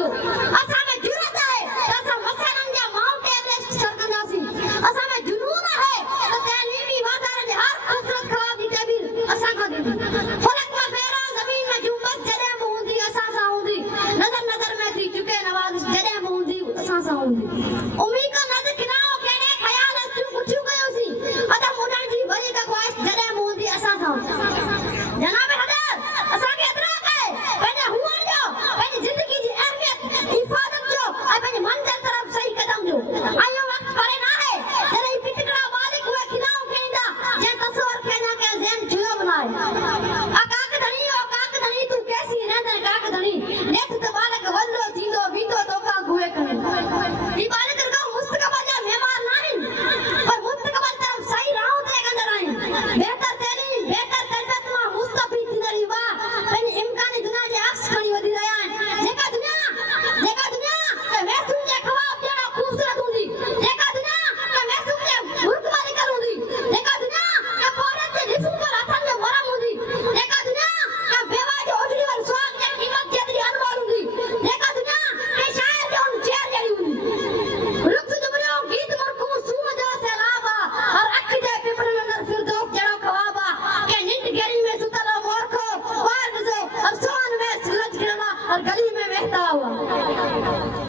थियो असा में जुरत है असा मसलन जा माउंट एवरेस्ट सर कंदासी असा में जुनून है त तालीमी वादार जे हर कुदरत खवा दी तबीर असा का दी फलक में फेरा जमीन में जुम्बस जड़े होंदी असा सा होंदी नजर नजर में थी चुके नवाज जड़े होंदी असा सा होंदी उम्मीद का नजर खिनाओ केने ख्याल तू कुछ गयो सी अदा मुडन जी भरी का ख्वाहिश जड़े होंदी असा सा जनाब हजरत असा के इतराक है पहले हुआ जो पहले जिंदगी की अहमियत हिफाजत जो और पहले मंजिल तरफ सही कदम जो आयो वक्त परे ना है जरे पिटकड़ा मालिक हुए खिलाओ केंदा जे तस्वर केना के ज़हन जुयो बनाए आ काक धनी तू कैसी रहंदर काक धनी नेत त